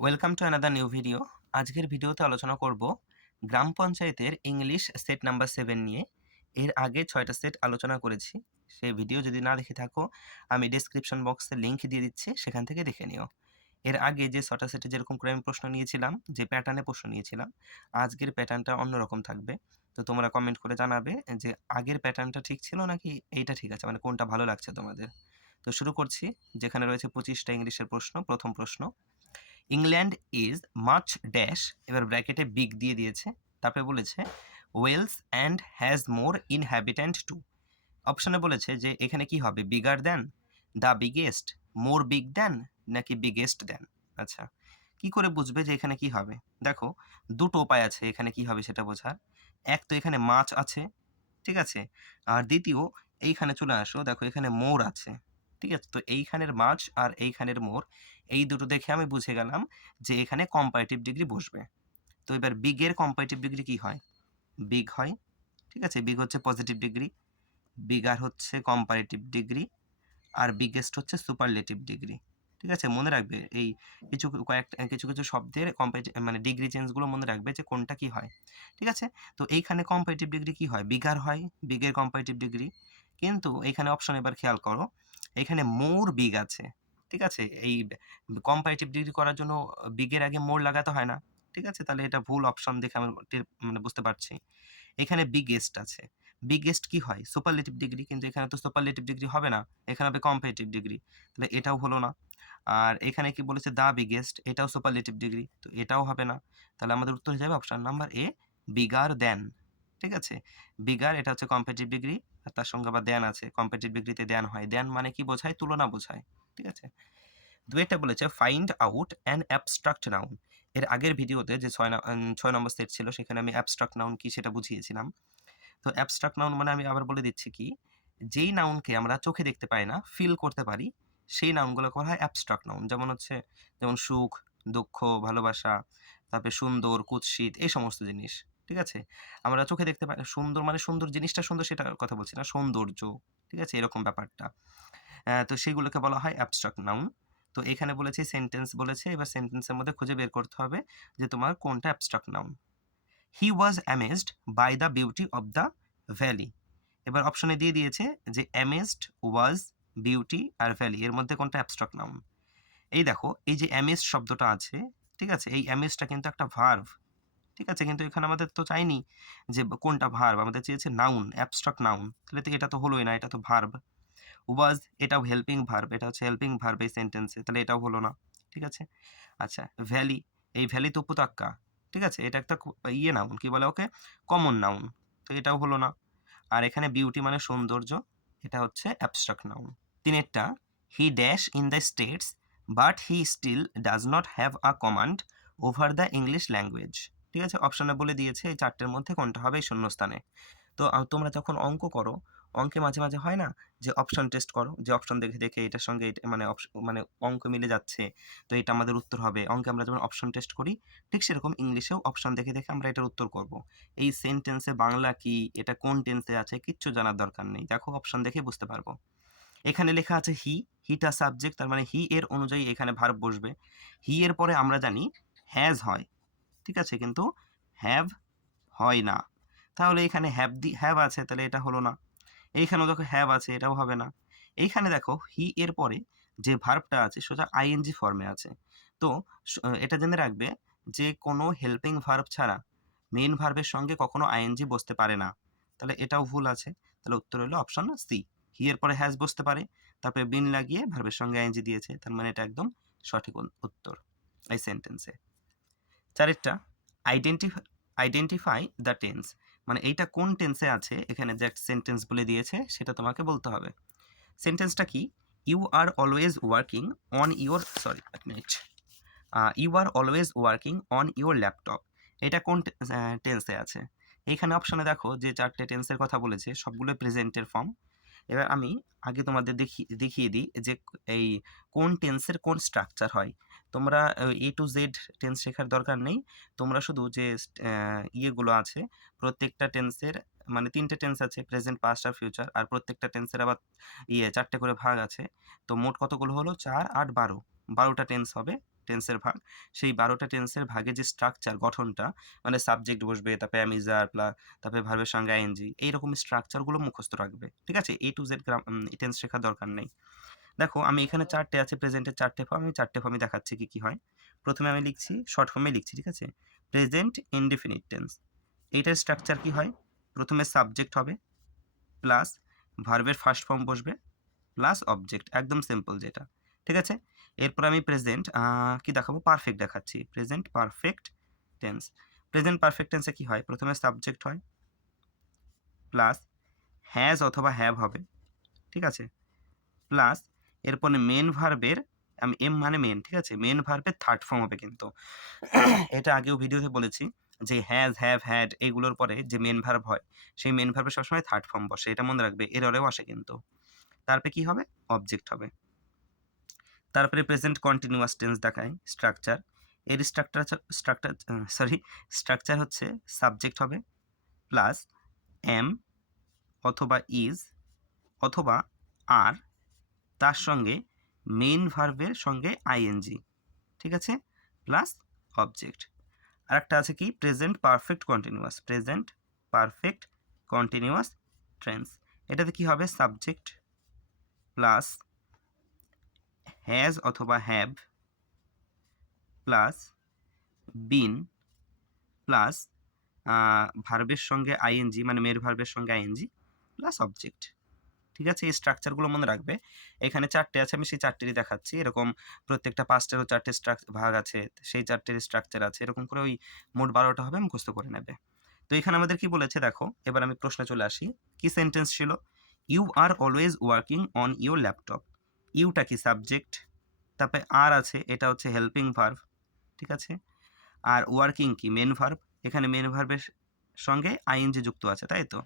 Welcome to another new video আজকের ভিডিওতে আলোচনা করব গ্রাম পঞ্চায়েতের ইংলিশ সেট নাম্বার সেভেন নিয়ে। এর আগে ছয়টা সেট আলোচনা করেছি। সেই ভিডিও যদি না দেখে থাকো, আমি ডেসক্রিপশন বক্সে লিঙ্ক দিয়ে দিচ্ছি, সেখান থেকে দেখে নিও। এর আগে যে ছটা সেটে যেরকম করে আমি প্রশ্ন নিয়েছিলাম, যে প্যাটার্নে প্রশ্ন নিয়েছিলাম, আজকের প্যাটার্নটা অন্যরকম থাকবে। তো তোমরা কমেন্ট করে জানাবে যে আগের প্যাটার্নটা ঠিক ছিল নাকি এইটা ঠিক আছে মানে কোনটা ভালো লাগছে তোমাদের। তো শুরু করছি। যেখানে রয়েছে পঁচিশটা ইংলিশের প্রশ্ন, প্রথম প্রশ্ন। ইংল্যান্ড ইজ মাচ ড্যাশ এবার ব্র্যাকেটে বিগ দিয়ে দিয়েছে, তারপরে বলেছে Wales and has more inhabitant to অপশানে বলেছে যে এখানে কি হবে? Bigger than the biggest more big than নাকি বিগেস্ট দেন আচ্ছা কি করে বুঝবে যে এখানে কি হবে? দেখো, দুটো উপায় আছে এখানে কি হবে সেটা বোঝার। এক তো এখানে মাছ আছে, ঠিক আছে? আর দ্বিতীয়, এইখানে চলে আসো, দেখো এখানে মোর আছে। ঠিক আছে? তো এইখানের মাছ আর এইখানের মোর, এই দুটো দেখে আমি বুঝে গেলাম যে এখানে কম্পারেটিভ ডিগ্রি বসবে। তো এবার বিগের কম্পারেটিভ ডিগ্রি কি হয়? বিগ হয়, ঠিক আছে? বিগ হচ্ছে পজিটিভ ডিগ্রি বিগার হচ্ছে কম্পারেটিভ ডিগ্রি আর বিগেস্ট হচ্ছে সুপারলেটিভ ডিগ্রি ঠিক আছে? মনে রাখবে এই কিছু কয়েকটা, কিছু কিছু শব্দের কম্পারেটিভ মানে ডিগ্রি চেঞ্জগুলো মনে রাখবে যে কোনটা কি হয়, ঠিক আছে? তো এইখানে কম্পারেটিভ ডিগ্রি কি হয়? বিগার হয় বিগের কম্পারেটিভ ডিগ্রি কিন্তু এইখানে অপশন এবার খেয়াল করো এখানে মোর বিগ আছে, ঠিক আছে? এই কম্পারেটিভ ডিগ্রি করার জন্য বিগের আগে মোর লাগাতে হয় না, ঠিক আছে? তাহলে এটা ভুল অপশন দেখে আমি মানে বুঝতে পারছি। এখানে বিগেস্ট আছে। বিগেস্ট কি হয়? সুপারলেটিভ ডিগ্রি কিন্তু এখানে তো সুপারলেটিভ ডিগ্রি হবে না, এখানে হবে কম্পারেটিভ ডিগ্রি তাহলে এটাও হলো না। আর এখানে কি বলেছে? দা বিগেস্ট এটাও সুপারলেটিভ ডিগ্রি তো এটাও হবে না। তাহলে আমাদের উত্তর হয়ে যাবে option number A bigger than ঠিক আছে? বিগার এটা হচ্ছে কম্পারেটিভ ডিগ্রি আর তার সঙ্গে আবার দেন আছে কম্পিটিভ ডিগ্রিতে দেন হয়। দেন মানে কি বোঝায়? তুলনা বোঝায়, ঠিক আছে? দুয়েটা বলেছে find out an abstract noun এর আগের ভিডিওতে যে ছয় ছয় নম্বর সেট ছিল, সেখানে আমি অ্যাবস্ট্রাক্ট নাউন কি সেটা বুঝিয়েছিলাম। তো অ্যাবস্ট্রাক্ট নাউন মানে আমি আবার বলে দিচ্ছি কি, যেই নাউনকে আমরা চোখে দেখতে পাই না ফিল করতে পারি, সেই নাউনগুলো করা হয় অ্যাবস্ট্রাক্ট নাউন যেমন হচ্ছে, যেমন সুখ, দুঃখ, ভালোবাসা, তারপরে সুন্দর, কুৎসিত, এই সমস্ত জিনিস। ঠিক আছে? আমরা চোখে দেখতে পাই, সুন্দর মানে সুন্দর জিনিসটা সুন্দর সেটার কথা বলছি না, সৌন্দর্য, ঠিক আছে? এরকম ব্যাপারটা। তো সেগুলোকে বলা হয় অ্যাবস্ট্রাক্ট নাউন তো এখানে বলেছে সেন্টেন্স বলেছে, এবার সেন্টেন্সের মধ্যে খুঁজে বের করতে হবে যে তোমার কোনটা abstract noun he was amazed by the beauty of the valley এবার অপশনে দিয়ে দিয়েছে যে অ্যামেজড ওয়াজ বিউটি আর ভ্যালি এর মধ্যে কোনটা অ্যাবস্ট্রাক্ট নাউন এই দেখো, এই যে অ্যামেজড শব্দটা আছে, ঠিক আছে? এই অ্যামেজটা কিন্তু একটা ভার্ভ ঠিক আছে? কিন্তু এখানে আমাদের তো চাইনি যে কোনটা ভার্ব আমাদের চেয়েছে নাউন অ্যাবস্ট্রাক্ট নাউন তাহলে তো এটা তো হলোই না, এটা তো ভার্ব ওয়াজ এটাও হেল্পিং ভার্ব এটা হচ্ছে হেল্পিং ভার্ব এই সেন্টেন্সে তাহলে এটাও হলো না, ঠিক আছে? আচ্ছা ভ্যালি এই ভ্যালি তো উপত্যকা, ঠিক আছে? এটা একটা ইয়ে নাউন কি বলে ওকে? কমন নাউন তো এটাও হলো না। আর এখানে বিউটি মানে সৌন্দর্য, এটা হচ্ছে abstract noun তিনেরটা he dash in the States but he still does not have a command over the English language ঠিক আছে? অপশনে বলে দিয়েছে, এই চারটের মধ্যে কোনটা হবে শূন্যস্থানে। তো তোমরা যখন অঙ্ক করো, অঙ্কে মাঝে মাঝে হয় না যে অপশন টেস্ট করো, যে অপশন দেখে দেখে এটার সঙ্গে এটা মানে মানে অঙ্ক মিলে যাচ্ছে, তো এটা আমাদের উত্তর হবে। অঙ্কে আমরা যেমন অপশন টেস্ট করি, ঠিক সেরকম ইংলিশেও অপশন দেখে দেখে আমরা এটার উত্তর করব। এই সেন্টেন্সে বাংলা কি? এটা কোন টেন্সে আছে? কিচ্ছু জানার দরকার নেই। দেখো অপশন দেখে বুঝতে পারব। এখানে লেখা আছে হি হিটা সাবজেক্ট তার মানে হি এর অনুযায়ী এখানে ভার্ব বসবে। হি এর পরে আমরা জানি হ্যাজ হয়। ঠিক আছে, কিন্তু হ্যাভ হয় না। তাহলে এখানে হ্যাভ দি হ্যাভ আছে, তাহলে এটা হলো না। এইখানেও দেখো হ্যাভ আছে, এটাও হবে না। এইখানে দেখো হি এর পরে যে ভার্বটা আছে, সোজা আইএনজি ফর্মে আছে। তো এটা জেনে রাখবে যে কোনো হেল্পিং ভার্ব ছাড়া মেইন ভার্বের সঙ্গে কখনো আইএনজি বসতে পারে না। তাহলে এটাও ভুল আছে। তাহলে উত্তর হলো অপশন সি হি এর পরে হ্যাজ বসতে পারে। তারপরে বিন লাগিয়ে ভার্বের সঙ্গে আইএনজি দিয়েছে। তার মানে এটা একদম সঠিক উত্তর এই সেন্টেন্সে চারেরটা আইডেন্টিফাই আইডেন্টিফাই দ্য টেন্স মানে এইটা কোন টেন্সে আছে, এখানে যে সেন্টেন্স বলে দিয়েছে, সেটা তোমাকে বলতে হবে। সেন্টেন্সটা কি? You are always working on your sorry এক minute you are always working on your laptop এটা কোন টেন্সে আছে? এইখানে অপশানে দেখো যে চারটে টেন্সের কথা বলেছে, সবগুলো প্রেজেন্টের ফর্ম এবার আমি আগে তোমাদের দেখি, দেখিয়ে দিই যে এই কোন টেন্সের কোন স্ট্রাকচার হয়। তোমরা, এ টু জেড টেন্স শেখার দরকার নেই। তোমরা শুধু যে ইয়েগুলো আছে, প্রত্যেকটা টেন্সের মানে তিনটে টেন্স আছে প্রেজেন্ট পাস্ট আর ফিউচার আর প্রত্যেকটা টেন্সের আবার ইয়ে চারটে করে ভাগ আছে। তো মোট কতগুলো হলো? চার, আট, বারো। বারোটা টেন্স হবে টেন্সের ভাগ। সেই বারোটা টেন্সের ভাগে যে স্ট্রাকচার গঠনটা মানে সাবজেক্ট বসবে, তারপরে অ্যামিজার প্লাস তারপরে ভার্বের সঙ্গে আইএনজি এইরকম স্ট্রাকচারগুলো মুখস্থ রাখবে। ঠিক আছে? A to Z grammar tense শেখার দরকার নেই। দেখো, আমি এখানে চারটে আছে প্রেজেন্টের চারটে ফর্ম আমি চারটে ফর্মে দেখাচ্ছি কি কি হয়। প্রথমে আমি লিখছি শর্ট ফর্মে লিখছি, ঠিক আছে? প্রেজেন্ট ইনডিফিনিট টেন্স এইটার স্ট্রাকচার কি হয়? প্রথমে সাবজেক্ট হবে প্লাস ভার্বের ফার্স্ট ফর্ম বসবে প্লাস অবজেক্ট একদম সিম্পল যেটা, ঠিক আছে? এরপর আমি প্রেজেন্ট কি দেখাবো? পারফেক্ট দেখাচ্ছি। Present perfect tense present perfect টেন্সে কি হয়? প্রথমে সাবজেক্ট হয় প্লাস হ্যাজ অথবা হ্যাভ হবে, ঠিক আছে? প্লাস এরপরে মেন ভার্বের আমি এম মানে মেন ঠিক আছে? মেন ভার্বের থার্ড ফর্ম হবে কিন্তু। এটা আগেও ভিডিওতে বলেছি যে হ্যাজ হ্যাভ হ্যাড এগুলোর পরে যে মেন ভার্ব হয়, সেই মেন ভার্বে সবসময় থার্ড ফর্ম বসে, এটা মনে রাখবে এররেও আসে কিন্তু। তারপরে কি হবে? অবজেক্ট হবে। তারপরে প্রেজেন্ট কন্টিনিউয়াস টেন্স দেখায় স্ট্রাকচার এর স্ট্রাকচার স্ট্রাকচার সরি স্ট্রাকচার হচ্ছে সাবজেক্ট হবে প্লাস এম অথবা ইজ অথবা আর তার সঙ্গে মেইন ভার্বের সঙ্গে আইএনজি ঠিক আছে? প্লাস অবজেক্ট আরেকটা আছে কি? Present perfect continuous present perfect continuous tense এটাতে কি হবে? সাবজেক্ট প্লাস হ্যাজ অথবা হ্যাভ প্লাস বিন প্লাস ভার্বের সঙ্গে আইএনজি মানে মেয়ের ভার্বের সঙ্গে আইএনজি প্লাস অবজেক্ট ঠিক আছে? এই স্ট্রাকচারগুলো মনে রাখবে। এখানে চারটে আছে, আমি সেই চারটেরই দেখাচ্ছি। এরকম প্রত্যেকটা পাঁচটারও চারটে স্ট্রাক ভাগ আছে, সেই চারটের স্ট্রাকচার আছে। এরকম করে ওই মোট বারোটা হবে, মুখস্থ করে নেবে। তো এখানে আমাদের কি বলেছে দেখো? এবার আমি প্রশ্নে চলে আসি। কি সেন্টেন্স ছিল? You are always working on your laptop Yuta কি সাবজেক্ট তারপরে আর আছে, এটা হচ্ছে হেল্পিং ভার্ভ ঠিক আছে? আর ওয়ার্কিং কি? মেন ভার্ভ এখানে মেন ভার্ভের সঙ্গে আইএনজি যুক্ত আছে, তাই তো?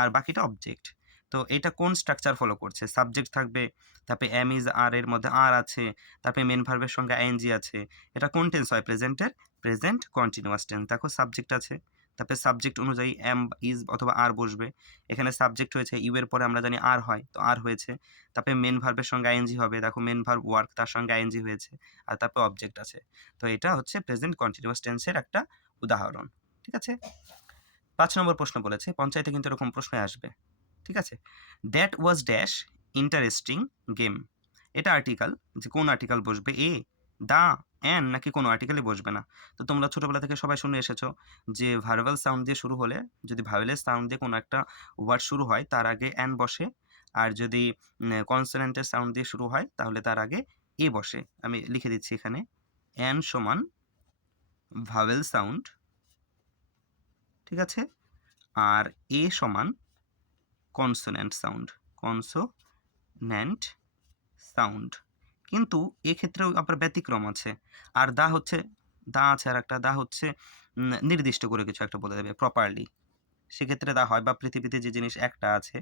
আর বাকিটা অবজেক্ট তো এটা কোন স্ট্রাকচার ফলো করছে? সাবজেক্ট থাকবে, তারপরে এম ইজ আর এর মধ্যে আর আছে, তারপরে মেন ভার্ভের সঙ্গে আইএনজি আছে। এটা কোন টেন্স হয়? প্রেজেন্টের প্রেজেন্ট কন্টিনিউয়াস টেন্স দেখো সাবজেক্ট আছে, তারপরে সাবজেক্ট অনুযায়ী এম ইজ অথবা আর বসবে। এখানে সাবজেক্ট হয়েছে ইউ এর পরে আমরা জানি আর হয়, তো আর হয়েছে। তারপরে মেন ভার্বের সঙ্গে আইএনজি হবে, দেখো মেন ভার্ব ওয়ার্ক তার সঙ্গে আইএনজি হয়েছে, আর তারপরে অবজেক্ট আছে। তো এটা হচ্ছে প্রেজেন্ট কন্টিনিউয়াস টেন্সের একটা উদাহরণ, ঠিক আছে? পাঁচ নম্বর প্রশ্ন বলেছে, পঞ্চায়েতে কিন্তু এরকম প্রশ্ন আসবে। ঠিক আছে? That was dash interesting game এটা আর্টিকেল যে কোন আর্টিকেল বসবে? এ দা, অ্যান নাকি কোনো আর্টিকেলই বসবে না? তো তোমরা ছোটোবেলা থেকে সবাই শুনে এসেছ যে ভার্বাল সাউন্ড দিয়ে শুরু হলে, যদি ভার্বালের সাউন্ড দিয়ে কোনো একটা ওয়ার্ড শুরু হয়, তার আগে অ্যান বসে। আর যদি কনসোনেন্টের সাউন্ড দিয়ে শুরু হয়, তাহলে তার আগে এ বসে। আমি লিখে দিচ্ছি এখানে। অ্যান সমান ভাওয়েল সাউন্ড। ঠিক আছে? আর এ সমান কনসোন্যান্ট সাউন্ড কনসোন্যান্ট সাউন্ড কিন্তু এক্ষেত্রেও আবার ব্যতিক্রম আছে। আর দা হচ্ছে, দা আছে আর একটা, দা হচ্ছে নির্দিষ্ট করে কিছু একটা বলে দেবে প্রপারলি সেক্ষেত্রে দা হয় বা পৃথিবীতে যে জিনিস একটা আছে,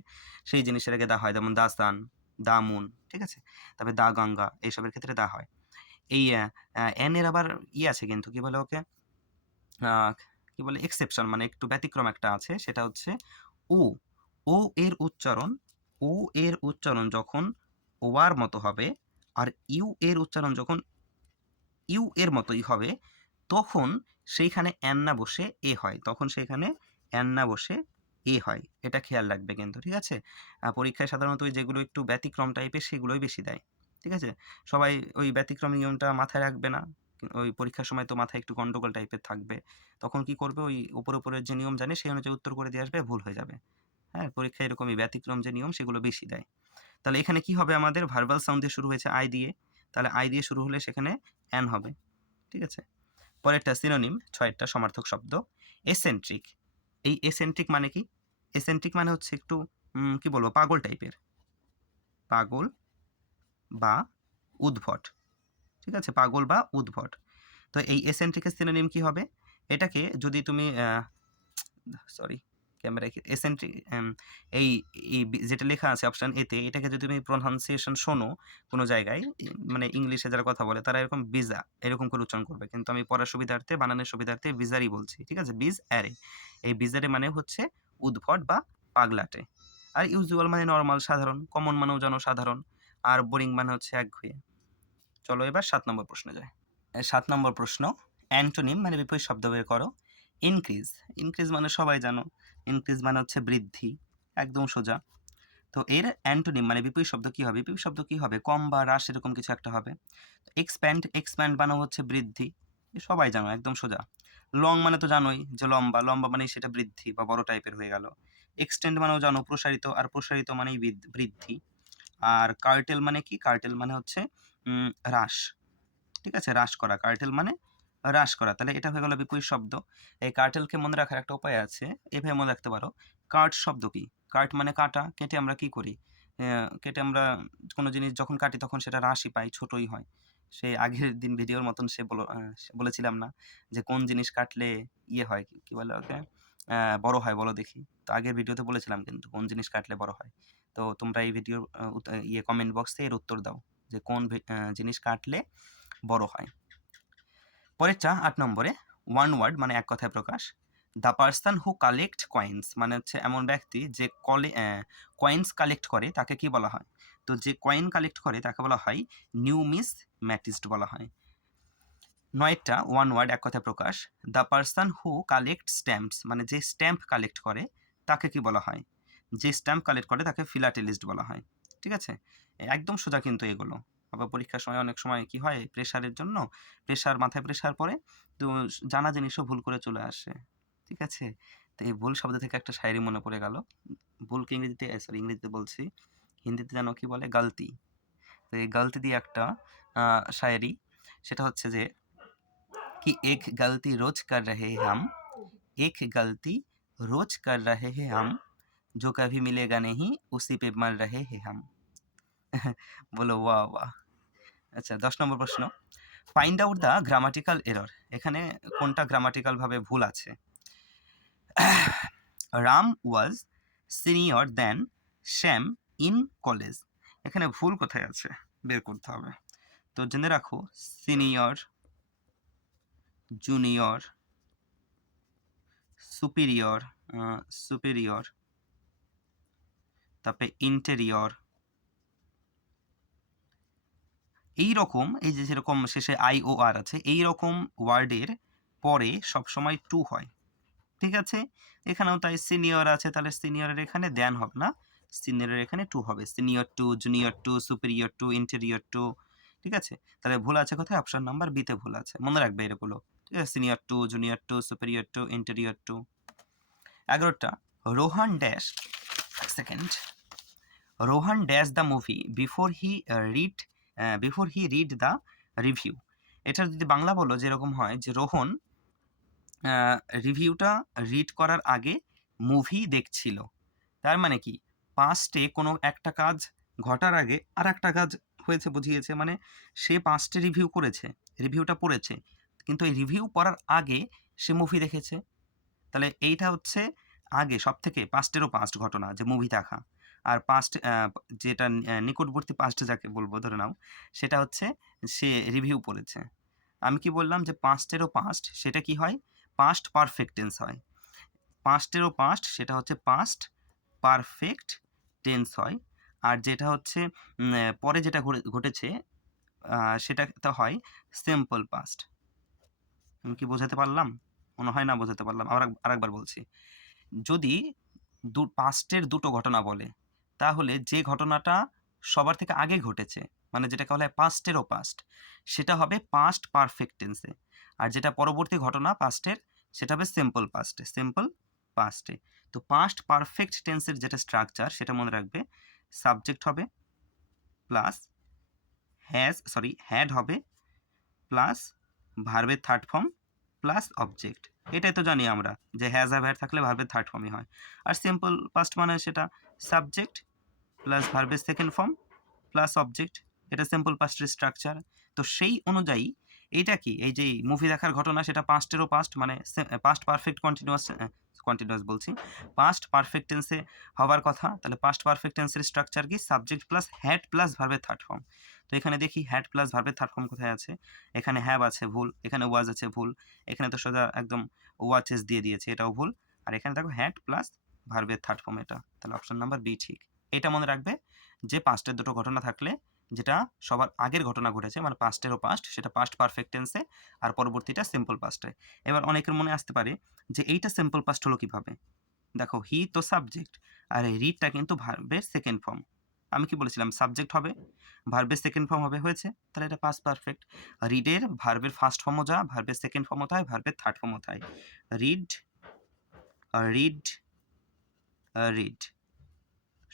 সেই জিনিসের আগে দা হয়, যেমন দা সান দা মুন ঠিক আছে? তবে দা গঙ্গা, এইসবের ক্ষেত্রে দা হয়। এই এনের আবার ই আছে কিন্তু, কি বলে ওকে? কি বলে? এক্সেপশন মানে একটু ব্যতিক্রম একটা আছে, সেটা হচ্ছে ও ও এর উচ্চারণ, ও এর উচ্চারণ যখন ওয়ার মতো হবে আর ইউ এর উচ্চারণ যখন ইউ এর মতোই হবে, তখন সেইখানে অ্যান্না বসে এ হয়। তখন সেইখানে অ্যান্না বসে এ হয়। এটা খেয়াল রাখবে কিন্তু, ঠিক আছে? পরীক্ষায় সাধারণত ওই যেগুলো একটু ব্যতিক্রম টাইপের সেগুলোই বেশি দেয়, ঠিক আছে? সবাই ওই ব্যতিক্রম নিয়মটা মাথায় রাখবে না। ওই পরীক্ষার সময় তো মাথায় একটু গন্ডগোল টাইপের থাকবে। তখন কি করবে? ওই উপর উপরের যে নিয়ম জানে, সেই অনুযায়ী উত্তর করে দিয়ে আসবে, ভুল হয়ে যাবে। হ্যাঁ পরীক্ষায় এরকমই, ব্যতিক্রম যে নিয়ম সেগুলো বেশি দেয়। তাহলে এখানে কি হবে আমাদের? ভার্বাল সাউন্ড দিয়ে শুরু হয়েছে আই দিয়ে। তাহলে আই দিয়ে শুরু হলে সেখানে অ্যান হবে। ঠিক আছে? পরেরটা সিনোনিম ছয়টা সমার্থক শব্দ। এসেন্ট্রিক এই এসেন্ট্রিক মানে কি? এসেন্ট্রিক মানে হচ্ছে একটু কি বলব, পাগল টাইপের পাগল বা উদ্ভট। ঠিক আছে? পাগল বা উদ্ভট। তো এই এসেন্ট্রিকের সিনোনিম কি হবে? এটাকে যদি তুমি সরি ক্যামেরা এসেন্ট্রিক এই যেটা লেখা আছে অপশান এতে এটাকে যদি তুমি প্রনাউন্সিয়েশন শোনো কোনো জায়গায় মানে ইংলিশে যারা কথা বলে তারা এরকম বিজা এরকম করে উচ্চারণ করবে। কিন্তু আমি পড়ার সুবিধার্থে বানানোর সুবিধার্থে বিজারই বলছি ঠিক আছে? বিজ অ্যারে এই বিজারে মানে হচ্ছে উদ্ভট বা পাগলাটে। আর ইউজুয়াল মানে নর্মাল সাধারণ কমন মানেও জনসাধারণ আর বোরিং মানে হচ্ছে একঘেয়ে চলো এবার সাত নম্বর প্রশ্নে যায় সাত নম্বর প্রশ্ন অ্যান্টোনিম মানে বিপরীত শব্দ বের করো। ইনক্রিজ ইনক্রিজ মানে সবাই জানো। ইনক্রিজ মানে হচ্ছে বৃদ্ধি, একদম সোজা। তো এর অ্যান্টোনিম মানে বিপরীত শব্দ কী হবে? বিপরীত শব্দ কী হবে? কম বা হ্রাস এরকম কিছু একটা হবে। এক্সপ্যান্ড এক্সপ্যান্ড মানে হচ্ছে বৃদ্ধি। সবাই জানো, একদম সোজা। লং মানে তো জানোই যে লম্বা। লম্বা মানে সেটা বৃদ্ধি বা বড় টাইপের হয়ে গেল। এক্সটেন্ড মানেও জানো প্রসারিত, আর প্রসারিত মানেই বৃদ্ধি আর কার্টেল মানে কি? কার্টেল মানে হচ্ছে হ্রাস। ঠিক আছে? হ্রাস করা। কার্টেল মানে হ্রাস করা। তাহলে এটা হয়ে গেল বিপরীত শব্দ। এই কার্টেলকে মনে রাখার একটা উপায় আছে। এভাবে মনে রাখতে পারো। কার্ট শব্দ কি? কার্ট মানে কাটা, কেটে আমরা কি করি? কেটে আমরা কোনো জিনিস যখন কাটি তখন সেটা হ্রাসই পাই, ছোটই হয়। সেই আগের দিন ভিডিওর মতন সে বলো সে বলেছিলাম না যে কোন জিনিস কাটলে ইয়ে হয়, কি- কি বলে ওকে? বড় হয়, বলো দেখি। তো আগের ভিডিওতে বলেছিলাম কিন্তু কোন জিনিস কাটলে বড় হয়। তো তোমরা এই ভিডিওর ইয়ে কমেন্ট বক্সে এর উত্তর দাও যে কোন জিনিস কাটলে বড় হয়। পরেরটা আট নম্বরে ওয়ান ওয়ার্ড মানে এক কথায় প্রকাশ। The person who collect coins মানে হচ্ছে এমন ব্যক্তি যে কলে কয়েন্স কালেক্ট করে, তাকে কি বলা হয়? তো যে কয়েন কালেক্ট করে, তাকে বলা হয় নিউ মিস ম্যাটিস্ট বলা হয়। নয়টা ওয়ান ওয়ার্ড এক কথায় প্রকাশ। The person who collect stamps মানে যে স্ট্যাম্প কালেক্ট করে, তাকে কি বলা হয়? যে স্ট্যাম্প কালেক্ট করে, তাকে ফিলাটেলিস্ট বলা হয়। ঠিক আছে? একদম সোজা কিন্তু এগুলো। আবার পরীক্ষার সময় অনেক সময় কি হয় প্রেশারের জন্য প্রেশার মাথায় প্রেশার পড়ে তো জানা জিনিসও ভুল করে চলে আসে ঠিক আছে তো এই ভুল শব্দ থেকে একটা শায়রি মনে পড়ে গেল ভুলকে ইংরেজিতে সরি ইংরেজিতে বলছি হিন্দিতে জানো কি বলে গালতি তো এই গালতি দিয়ে একটা আহ, শায়রি সেটা হচ্ছে যে कि एक गलती रोज कर रहे हैं हम एक गलती रोज कर रहे हैं हम जो कभी मिलेगा नहीं उसी पे मर रहे हैं हम বলো ওয়া ওয়া আচ্ছা দশ নম্বর প্রশ্ন। Find out the grammatical error এখানে কোনটা গ্রামাটিক্যাল ভাবে ভুল আছে? Ram was senior than Shyam in college. এখানে ভুল কোথায় আছে? বের করতে হবে। তো জেনে রাখো, সিনিয়র, জুনিয়র, সুপিরিয়র সুপিরিয়র, তারপরে ইন্টেরিয়র এই রকম এই যে যেরকম শেষে আই ও আর আছে এই রকম ওয়ার্ডের পরে সবসময় টু হয়। ঠিক আছে? এখানেও তাই সিনিয়র আছে, তাহলে সিনিয়রের এখানে দেন হবে না। সিনিয়রের এখানে টু হবে। Senior to junior to superior to interior to ঠিক আছে? তাহলে ভুল আছে কোথায়? অপশন নাম্বার বিতে ভুল আছে। মনে রাখবে এরগুলো ঠিক আছে? Senior to junior to superior to interior to এগারোটা Rohan dash second Rohan dash the movie before he read before he read the review এটার যদি বাংলা বলো যেরকম হয় যে রোহন রিভিউটা রিড করার আগে মুভি দেখছিল। তার মানে কি? পাস্টে কোনো একটা কাজ ঘটার আগে আর একটা কাজ হয়েছে, বুঝিয়েছে। মানে সে পাস্টে রিভিউ করেছে রিভিউটা পড়েছে। কিন্তু এই রিভিউ পড়ার আগে সে মুভি দেখেছে। তাহলে এইটা হচ্ছে আগে সব থেকে পাস্টেরও পাস্ট ঘটনা যে মুভি দেখা। আর পাস্ট যেটা নিকটবর্তী পাঁচটা যাকে বলব, ধরে নাও, সেটা হচ্ছে সে রিভিউ পড়েছে। আমি কি বললাম যে পাঁচটেরও পাস্ট সেটা কি হয়? পাস্ট পারফেক্ট টেন্স হয়। পাস্টেরও পাস্ট সেটা হচ্ছে পাস্ট পারফেক্ট টেন্স হয়। আর যেটা হচ্ছে পরে যেটা ঘটে- ঘটেছে সেটা তো হয় সিম্পল পাস্ট আমি কি বোঝাতে পারলাম? মনে হয় না বোঝাতে পারলাম। আর আরেকবার বলছি। যদি দু পাস্টের দুটো ঘটনা বলে তাহলে যে ঘটনাটা সবার থেকে আগে ঘটেছে মানে যেটাকে বলা হয় পাস্টেরও পাস্ট সেটা হবে পাস্ট পারফেক্ট টেন্সে আর যেটা পরবর্তী ঘটনা পাস্টের সেটা হবে সিম্পল পাস্টে সিম্পল পাস্টে তো পাস্ট পারফেক্ট টেন্সের যেটা স্ট্রাকচার সেটা মনে রাখবে সাবজেক্ট হবে প্লাস হ্যাজ সরি হ্যাড হবে প্লাস ভার্বের থার্ড ফর্ম প্লাস অবজেক্ট এটাই তো জানি আমরা যে হ্যাজ হ্যাভ হ্যাড থাকলে ভার্বের থার্ড ফর্মই হয়। আর সিম্পল পাস্ট মানে সেটা সাবজেক্ট প্লাস ভার্বের সেকেন্ড ফর্ম প্লাস অবজেক্ট এটা সিম্পল পাস্টের স্ট্রাকচার তো সেই অনুযায়ী এইটা কি? এই যে মুভি দেখার ঘটনা, সেটা পাস্টেরও পাস্ট মানে পাস্ট পারফেক্ট কন্টিনিউয়াস কন্টিনিউয়াস বলছি। পাস্ট পারফেক্ট টেন্সে হওয়ার কথা, তাহলে পাস্ট পারফেক্ট টেন্সের স্ট্রাকচার কি? সাবজেক্ট প্লাস হ্যাড প্লাস ভার্বের থার্ড ফর্ম তো এখানে দেখি হ্যাড প্লাস ভার্বের থার্ড ফর্ম কোথায় আছে? এখানে হ্যাভ আছে, ভুল। এখানে ওয়াজ আছে, ভুল। এখানে তো সোজা একদম ওয়াচেস দিয়ে দিয়েছে, এটাও ভুল। আর এখানে দেখো হ্যাড প্লাস ভার্বের থার্ড ফর্ম এটা। তাহলে অপশন নাম্বার বি ঠিক। এটা মনে রাখবে যে পাঁচটার দুটো ঘটনা থাকলে যেটা সবার আগের ঘটনা ঘটেছে মানে পাস্টেরও পাস্ট সেটা পাস্ট পারফেক্ট টেন্সে আর পরবর্তীটা সিম্পল পাস্টে এবার অনেকের মনে আসতে পারে যে এইটা সিম্পল পাস্ট হলো কীভাবে? দেখো হি তো সাবজেক্ট আর এই রিডটা কিন্তু ভার্বের সেকেন্ড ফর্ম আমি কি বলেছিলাম? সাবজেক্ট হবে ভার্বের সেকেন্ড ফর্ম হবে হয়েছে, তাহলে এটা পাস্ট পারফেক্ট রিডের ভার্বের ফার্স্ট ফর্মও যা ভার্বের সেকেন্ড ফর্মও তাই ভার্বের থার্ড ফর্মও তাই রিড রিড রিড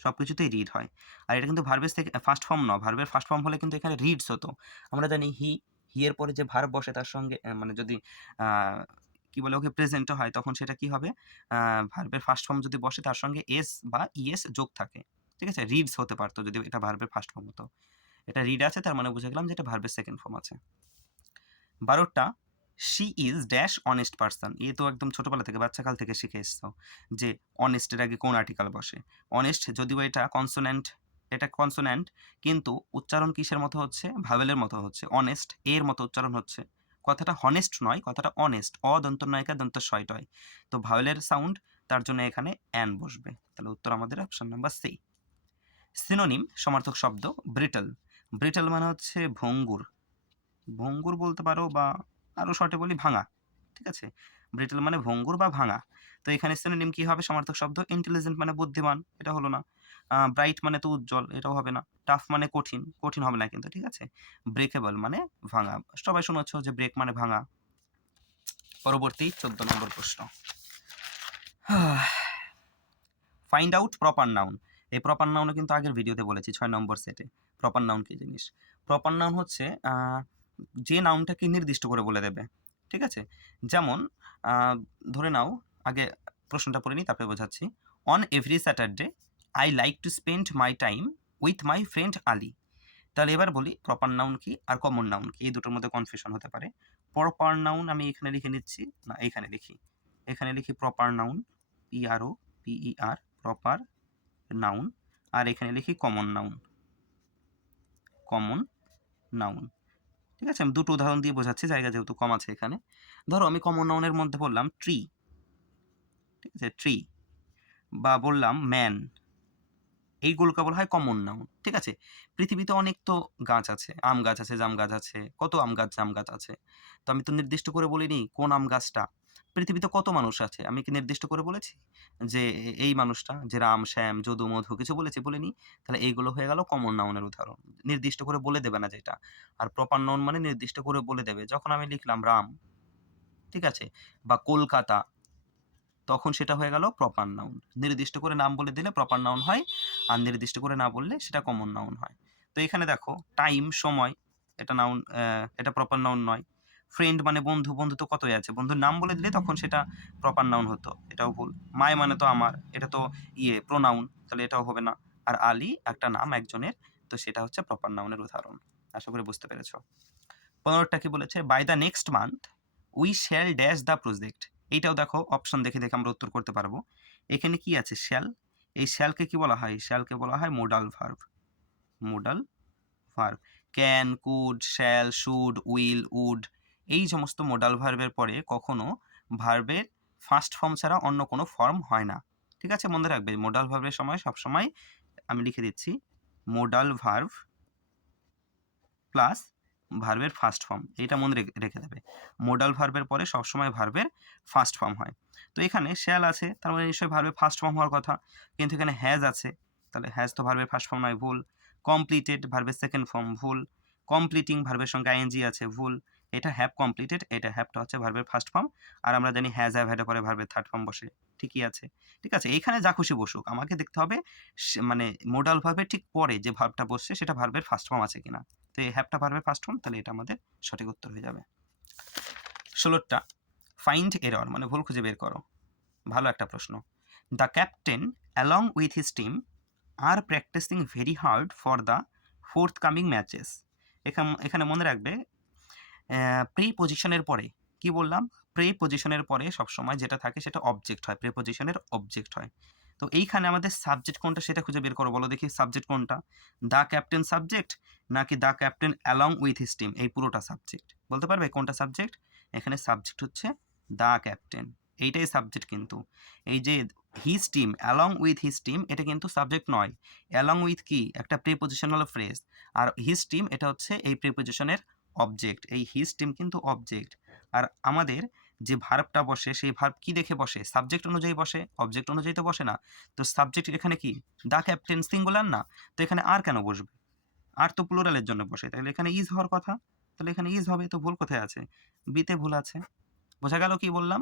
সব কিছুতেই রিড হয়। আর এটা কিন্তু ভার্বের থেকে ফার্স্ট ফর্ম না ভার্বের ফার্স্ট ফর্ম হলে কিন্তু এখানে রিডস হতো। আমরা জানি হি হি এর পরে যে ভার্ব বসে তার সঙ্গে মানে যদি কি বলে ওকে প্রেজেন্টও হয়, তখন সেটা কি হবে? ভার্বের ফার্স্ট ফর্ম যদি বসে তার সঙ্গে এস বা ইএস যোগ থাকে, ঠিক আছে? রিডস হতে পারতো যদি এটা ভার্বের ফার্স্ট ফর্ম হতো। এটা রিড আছে, তার মানে বুঝে গেলাম যে এটা ভার্বের সেকেন্ড ফর্ম আছে। বারোটা she is dash honest person এ তো একদম ছোটবেলা থেকে বাচ্চাকাল থেকে শিখে এসছো যে অনেস্টের আগে কোন আর্টিকেল বসে। অনেস্ট যদিও এটা কনসোন্যান্ট এটা কনসোন্যান্ট কিন্তু উচ্চারণ কিসের মতো হচ্ছে? ভাবেলের মতো হচ্ছে। অনেস্ট এর মতো উচ্চারণ হচ্ছে। কথাটা হনেস্ট নয়, কথাটা অনেস্ট অদন্ত নয়কা দন্ত শয়টয় তো ভাবেলের সাউন্ড তার জন্য এখানে অ্যান বসবে। তাহলে উত্তর আমাদের অপশন নাম্বার সি সিনোনিম সমার্থক শব্দ ব্রিটল ব্রিটল মানে হচ্ছে ভঙ্গুর। ভঙ্গুর বলতে পারো বা আরও শর্টে বলি ভাঙা, ঠিক আছে? ব্রিটেল মানে ভঙ্গুর বা ভাঙা। তো এখানে সিনোনিম কি হবে? সমার্থক শব্দ ইন্টেলিজেন্ট মানে বুদ্ধিমান, এটা হলো না। ব্রাইট মানে তো উজ্জ্বল, এটাও হবে না। টাফ মানে কঠিন কঠিন হবে না কিন্তু, ঠিক আছে? ব্রেকেবল মানে ভাঙা। সবাই শুনেছ যে ব্রেক মানে ভাঙা। পরবর্তী চোদ্দ নম্বর প্রশ্ন। ফাইন্ড আউট প্রপার নাউন এই প্রপার নাউনও কিন্তু আগের ভিডিওতে বলেছি, ছয় নম্বর সেটে প্রপার নাউন কি জিনিস? প্রপার নাউন হচ্ছে যে নাউনটাকে নির্দিষ্ট করে বলে দেবে, ঠিক আছে? যেমন ধরে নাও, আগে প্রশ্নটা পড়ে নিই তারপরে বোঝাচ্ছি। On every Saturday I like to spend my time with my friend Ali তাহলে এবার বলি প্রপার নাউন কি আর কমন নাউন কি? এই দুটোর মধ্যে কনফিউশন হতে পারে। প্রপার নাউন আমি এখানে লিখে নিচ্ছি, না, এখানে লিখি। এখানে লিখি proper noun PRO PER proper noun আর এখানে লিখি কমন নাউন কমন নাউন ঠিক আছে? আমি দুটো উদাহরণ দিয়ে বোঝাচ্ছি, জায়গা যেহেতু কম আছে এখানে। ধরো আমি কমন নাউনের মধ্যে বললাম ট্রি ঠিক আছে? ট্রি বা বললাম ম্যান এইগুলোকে বলা হয় কমন নাউন ঠিক আছে? পৃথিবীতে অনেক তো গাছ আছে, আম গাছ আছে, জাম গাছ আছে, কত আম গাছ, জাম গাছ আছে? তো আমি তো নির্দিষ্ট করে বলিনি কোন আম গাছটা। পৃথিবীতে কত মানুষ আছে? আমি কি নির্দিষ্ট করে বলেছি? যে এই মানুষটা, যে রাম, শ্যাম, যদু, মধু কিছু বলেছি? বলিনি? তাহলে এইগুলো হয়ে গেল কমন নাউনের উদাহরণ। নির্দিষ্ট করে বলে দেবে না যেটা। আর প্রপার নাউন মানে নির্দিষ্ট করে বলে দেবে। যখন আমি লিখলাম রাম, ঠিক আছে, বা কলকাতা, তখন সেটা হয়ে গেল প্রপার নাউন নির্দিষ্ট করে নাম বলে দিলে প্রপার নাউন হয়, আর নির্দিষ্ট করে না বললে সেটা কমন নাউন হয়। তো এখানে দেখো টাইম সময়, এটা নাউন এটা প্রপার নাউন নয়। ফ্রেন্ড মানে বন্ধু বন্ধু তো কতই আছে? বন্ধুর নাম বলে দিলে তখন সেটা প্রপার নাউন হতো। এটাও ভুল। মায় মানে তো আমার, এটা তো ইয়ে প্রোনাউন তাহলে এটাও হবে না। আর আলী একটা নাম একজনের, তো সেটা হচ্ছে প্রপার নাউনের উদাহরণ। আশা করি বুঝতে পেরেছ। পনেরোটা কি বলেছে? By the next month we shall dash the project এইটাও দেখো অপশন দেখে দেখে আমরা উত্তর করতে পারব। এখানে কি আছে? শ্যাল এই শ্যালকে কি বলা হয়? শ্যালকে বলা হয় modal verb modal verb can could shall should will would এই সমস্ত মোডাল ভার্বের পরে কখনো ভার্বের ফার্স্ট ফর্ম ছাড়া অন্য কোনো ফর্ম হয় না। ঠিক আছে? মনে রাখবে মোডাল ভার্বের সময় সবসময় আমি লিখে দিচ্ছি মোডাল ভার্ভ প্লাস ভার্বের ফার্স্ট ফর্ম এটা মনে রেখে- দেবে। মোডাল ভার্বের পরে সবসময় ভার্বের ফার্স্ট ফর্ম হয়। তো এখানে শ্যাল আছে, তার মানে নিশ্চয়ই ভার্বের ফার্স্ট ফর্ম হওয়ার কথা। কিন্তু এখানে হ্যাজ আছে, তাহলে হ্যাজ তো ভার্বের ফার্স্ট ফর্ম নয়, ভুল। কমপ্লিটেড ভার্বের সেকেন্ড ফর্ম ভুল। কমপ্লিটিং ভার্বের সঙ্গে আইএনজি আছে, ভুল। এটা হ্যাভ কমপ্লিটেড এটা হ্যাভটা হচ্ছে ভার্বের ফার্স্ট ফর্ম আর আমরা জানি হ্যাজ হ্যাভ হ্যাডের পরে ভার্বের থার্ড ফর্ম বসে, ঠিকই আছে। ঠিক আছে, এইখানে যা খুশি বসুক, আমাকে দেখতে হবে মানে মোডাল ভার্বের ঠিক পরে যে ভার্বটা বসছে, সেটা ভার্বের ফার্স্ট ফর্ম আছে কিনা। তো এই হ্যাভটা ভার্বের ফার্স্ট ফর্ম তাহলে এটা আমাদের সঠিক উত্তর হয়ে যাবে। ষোলোটা ফাইন্ড এরর মানে ভুল খুঁজে বের করো। ভালো একটা প্রশ্ন। The captain along with his team are practicing very hard for the fourth coming matches এখানে মনে রাখবে প্রি পজিশনের পরে। কি বললাম? প্রে পজিশনের পরে সবসময় যেটা থাকে সেটা অবজেক্ট হয়। প্রে পজিশনের অবজেক্ট হয়। তো এইখানে আমাদের সাবজেক্ট কোনটা সেটা খুঁজে বের করো। বলো দেখি সাবজেক্ট কোনটা? দ্য ক্যাপ্টেন সাবজেক্ট নাকি the captain along with his team এই পুরোটা সাবজেক্ট বলতে পারবে কোনটা সাবজেক্ট এখানে সাবজেক্ট হচ্ছে দ্য ক্যাপ্টেন এইটাই সাবজেক্ট কিন্তু। এই যে his team along with his team এটা কিন্তু সাবজেক্ট নয়। অ্যালং উইথ কি? একটা প্রিপোজিশনাল ফ্রেজ আর হিজ টিম এটা হচ্ছে এই প্রিপোজিশনের অবজেক্ট এই হিজ টিম কিন্তু অবজেক্ট আর আমাদের যে ভার্বটা বসে, সেই ভার্ব কি দেখে বসে? সাবজেক্ট অনুযায়ী বসে অবজেক্ট অনুযায়ী তো বসে না। তো সাবজেক্ট এখানে কি? দা ক্যাপ্টেন সিঙ্গুলার না? তো এখানে আর কেন বসবে? আর তো প্লুরালের জন্য বসে। তাহলে এখানে ইজ হওয়ার কথা? তাহলে এখানে ইজ হবে, তো ভুল কোথায় আছে? বিতে ভুল আছে। বোঝা গেল কি বললাম?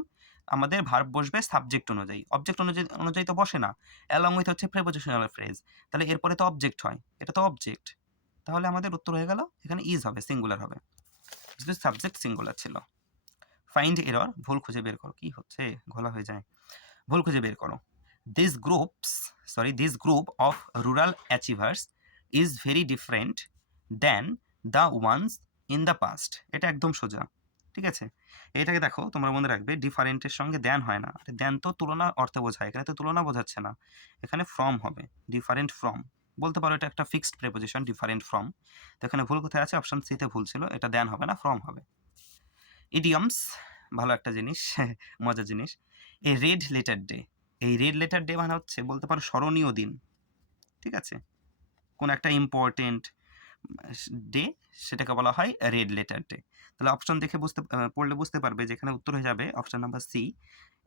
আমাদের ভার্ব বসবে সাবজেক্ট অনুযায়ী। অবজেক্ট অনুযায়ী অনুযায়ী তো বসে না। অ্যালং উইথ হচ্ছে প্রেপোজিশনাল ফ্রেজ তাহলে এরপরে তো অবজেক্ট হয়। এটা তো অবজেক্ট তাহলে আমাদের উত্তর হয়ে গেল, এখানে ইজ হবে সিঙ্গুলার হবে। যেহেতু সাবজেক্ট সিঙ্গুলার ছিল। ফাইন্ড এরর ভুল খুঁজে বের করো, কি হচ্ছে? ঘোলা হয়ে যায়। ভুল খুঁজে বের করো। This groups sorry this group of rural achievers is very different than the ones in the past এটা একদম সোজা, ঠিক আছে? এটাকে দেখো, তোমরা মনে রাখবে ডিফারেন্টের সঙ্গে দেন হয় না। দেন তো তুলনা অর্থে বোঝায়, এখানে তো তুলনা বোঝাচ্ছে না। এখানে ফ্রম হবে ডিফারেন্ট ফ্রম বলতে পারো এটা একটা ফিক্সড প্রেপোজিশন ডিফারেন্ট ফ্রম তো এখানে ভুল কোথায় আছে? অপশান সিতে ভুল ছিল, এটা দেন হবে না ফ্রম হবে। ইডিয়মস ভালো একটা জিনিস, মজার জিনিস। এই রেড লেটার ডে এই রেড লেটার ডে মানে হচ্ছে বলতে পারো স্মরণীয় দিন, ঠিক আছে? কোন একটা ইম্পর্টেন্ট ডে সেটাকে বলা হয় রেড লেটার ডে তাহলে অপশন দেখে বুঝতে পড়লে বুঝতে পারবে যেখানে উত্তর হয়ে যাবে option number C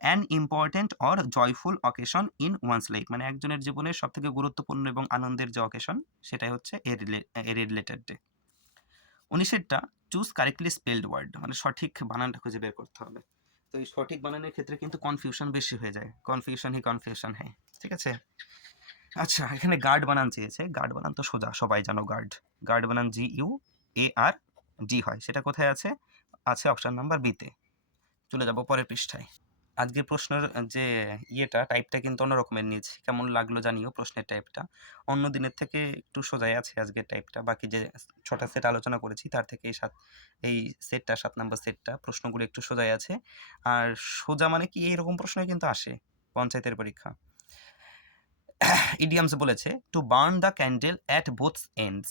an important or joyful occasion in one's life মানে একজনের জীবনের সব থেকে গুরুত্বপূর্ণ এবং আনন্দের যে অকেশন সেটাই হচ্ছে এ রেড লেটার ডে উনিশেরটা চুজ কারেক্টলি স্পেলড ওয়ার্ড মানে সঠিক বানানটা খুঁজে বের করতে হবে। তো এই সঠিক বানানের ক্ষেত্রে কিন্তু কনফিউশন বেশি হয়ে যায়। কনফিউশন হি কনফিউশন হ্যাঁ ঠিক আছে? আচ্ছা এখানে গার্ড বানান চেয়েছে। গার্ড বানান তো সোজা, সবাই জানো গার্ড গার্ড বানান G U A R D হয়। সেটা কোথায় আছে? আছে অপশন নাম্বার বিতে চলে যাব পরের পৃষ্ঠায়। আজকের প্রশ্নের যে ইয়েটা টাইপটা কিন্তু অন্য রকমের নিয়েছি। কেমন লাগল জানিও প্রশ্নের টাইপটা অন্য দিনের থেকে একটু সোজাই আছে আজকের টাইপটা বাকি যে ছটা সেট আলোচনা করেছি, তার থেকে এই সাত, এই সেটটা সাত নাম্বার সেটটা প্রশ্নগুলো একটু সোজাই আছে। আর সোজা মানে কি, এইরকম প্রশ্নই কিন্তু আসে পঞ্চায়েতের পরীক্ষা। ইডিয়ামস বলেছে to burn the candle at both ends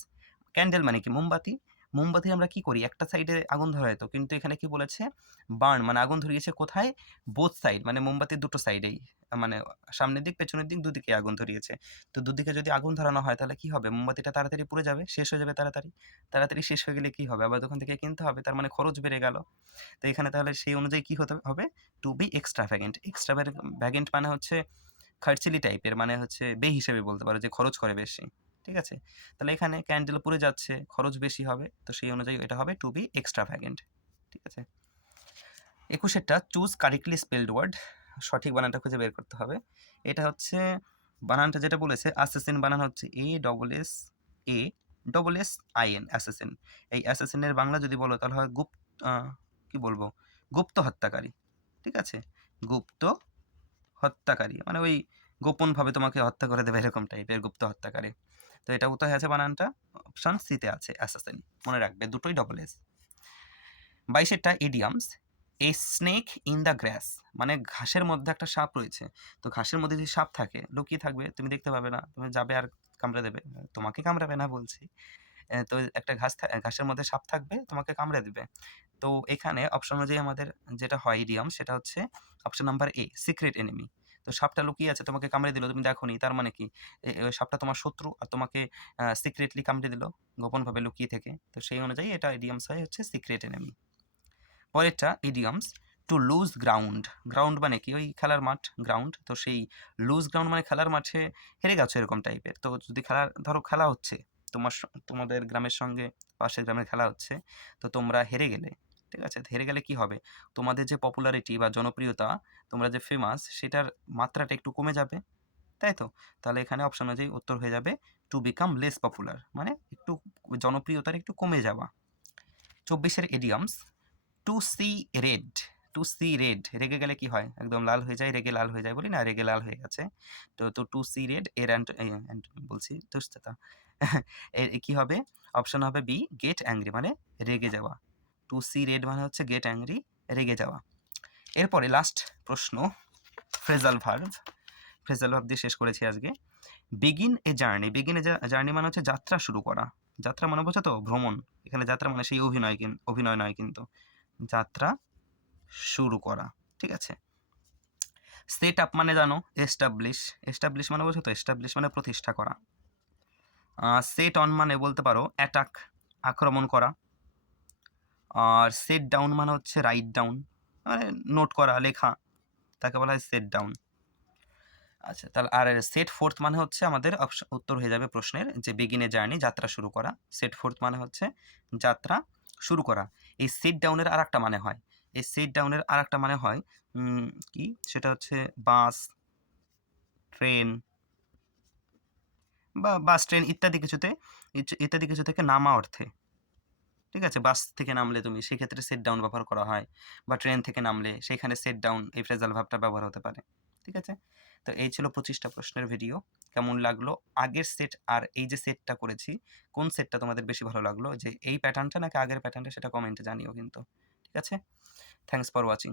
candle মানে কি, মোমবাতি? মোমবাতি আমরা কি করি? একটা সাইডে আগুন ধরাই তো। কিন্তু এখানে কি বলেছে? বার্ন মানে আগুন ধরিয়েছে কোথায়? বোথ সাইড মানে মোমবাতির দুটো সাইডেই মানে সামনের দিক, পেছনের দিক দুদিকে আগুন ধরিয়েছে। তো দুদিকে যদি আগুন ধরানো হয়, তাহলে কি হবে? মোমবাতিটা তাড়াতাড়ি পুড়ে যাবে, শেষ হয়ে যাবে তাড়াতাড়ি। তাড়াতাড়ি শেষ হয়ে গেলে কি হবে? আবার দোকান থেকে কিনতে হবে, তার মানে খরচ বেড়ে গেল। তো এখানে তাহলে সেই অনুযায়ী কি হতে হবে? To be extravagant extravagant মানে হচ্ছে খার্চিলি টাইপের মানে হচ্ছে বে হিসেবে বলতে পারো যে খরচ করে বেশি। ঠিক আছে? তাহলে এখানে ক্যান্ডেল পুড়ে যাচ্ছে, খরচ বেশি হবে, তো সেই অনুযায়ী এটা হবে টু বি এক্সট্রা ভ্যাগেন্ট ঠিক আছে? একুশেরটা চুজ কারেক্টলি স্পেলড ওয়ার্ড সঠিক বানানটা খুঁজে বের করতে হবে। এটা হচ্ছে, বানানটা যেটা বলেছে অ্যাসেসিন বানান হচ্ছে A double S A double S I N assassin এই অ্যাসেসিনের বাংলা যদি বলো, তাহলে হয় গুপ্ত কি বলব? গুপ্ত হত্যাকারী, ঠিক আছে? গুপ্ত হত্যাকারী মানে ওই গোপনভাবে তোমাকে হত্যা করে দেবে এরকম টাইপের গুপ্ত হত্যাকারী। তো এটা কোথায় আছে বানানটা? অপশন সিতে আছে অ্যাসাসিন মনে রাখবে, দুটোই double S বাইশেরটা idioms a snake in the grass মানে ঘাসের মধ্যে একটা সাপ রয়েছে। তো ঘাসের মধ্যে যদি সাপ থাকে, লুকিয়ে থাকবে, তুমি দেখতে পাবে না, তুমি যাবে আর কামড়ে দেবে, তোমাকে কামড়াবে না বলছি। তো একটা ঘাস ঘাসের মধ্যে সাপ থাকবে, তোমাকে কামড়ে দেবে। তো এখানে অপশন অনুযায়ী আমাদের যেটা হয় ইডিয়াম সেটা হচ্ছে option number A secret enemy তো সাপটা লুকিয়ে আছে, তোমাকে কামড়ে দিল, তুমি দেখোনি, তার মানে কি? সাপটা তোমার শত্রু আর তোমাকে সিক্রেটলি কামড়ে দিল, গোপনভাবে লুকিয়ে থেকে। তো সেই অনুযায়ী এটা ইডিয়ামস হয়, হচ্ছে সিক্রেট এনেমি পরেরটা idioms to lose ground ground মানে কি? ওই খেলার মাঠ গ্রাউন্ড তো সেই লুজ গ্রাউন্ড মানে খেলার মাঠে হেরে গেছো এরকম টাইপের তো যদি খেলা, ধরো খেলা হচ্ছে, তোমার তোমাদের গ্রামের সঙ্গে, পাশের গ্রামের খেলা হচ্ছে, তো তোমরা হেরে গেলে ঠিক আছে? হেরে গেলে কি হবে? তোমাদের যে পপুলারিটি বা জনপ্রিয়তা, তোমরা যে ফেমাস সেটার মাত্রাটা একটু কমে যাবে, তাই তো? তাহলে এখানে অপশন অনুযায়ী উত্তর হয়ে যাবে টু বিকাম লেস পপুলার মানে একটু জনপ্রিয়তার একটু কমে যাওয়া। চব্বিশের idioms to see red to see red রেগে গেলে কি হয়? একদম লাল হয়ে যায়, রেগে লাল হয়ে যায় বলি না, রেগে লাল হয়ে গেছে। তো তো টু সি রেড এর বলছি এর কি হবে? অপশন হবে বি গেট অ্যাংরি মানে রেগে যাওয়া। টু সি রেড মানে হচ্ছে গেট অ্যাংরি রেগে যাওয়া। এরপরে লাস্ট প্রশ্ন ফ্রেজাল ভার্ভ ফ্রেজাল ভার্ভ দিয়ে শেষ করেছি আজকে। Begin a journey begin a journey মানে হচ্ছে যাত্রা শুরু করা। যাত্রা মানে বোঝো তো, ভ্রমণ। এখানে যাত্রা মানে সেই অভিনয় কিন, অভিনয় নয় কিন্তু। যাত্রা শুরু করা, ঠিক আছে? সেট আপ মানে জানো এস্টাবলিশ এস্টাবলিশ মানে বোঝো তো এস্টাবলিশ মানে প্রতিষ্ঠা করা। সেট অন মানে বলতে পারো অ্যাটাক আক্রমণ করা। আর সেট ডাউন মানে হচ্ছে রাইট ডাউন মানে নোট করা, লেখা, তাকে বলা হয় সেট ডাউন আচ্ছা তাহলে আর সেট ফোর্থ মানে হচ্ছে আমাদের উত্তর হয়ে যাবে প্রশ্নের যে বিগিনে জার্নি যাত্রা শুরু করা। সেট ফোর্থ মানে হচ্ছে যাত্রা শুরু করা। এই সেট ডাউনের আর একটা মানে হয়। এই সেট ডাউনের আর একটা মানে হয় কি? সেটা হচ্ছে বাস ট্রেন বা বাস ট্রেন ইত্যাদি কিছুতে ইত্যাদি কিছু থেকে নামা অর্থে। ঠিক আছে? বাস থেকে নামলে তুমি, সেক্ষেত্রে সেট ডাউন ব্যবহার করা হয় বা ট্রেন থেকে নামলে সেখানে সেট ডাউন এই ফ্রেজাল ভাবটা ব্যবহার হতে পারে। ঠিক আছে? তো এই ছিল পঁচিশটা প্রশ্নের ভিডিও কেমন লাগল? আগের সেট আর এই যে সেটটা করেছি, কোন সেটটা তোমাদের বেশি ভালো লাগল? যে এই প্যাটার্নটা নাকি আগের প্যাটার্নটা সেটা কমেন্টে জানিও কিন্তু। ঠিক আছে? Thanks for watching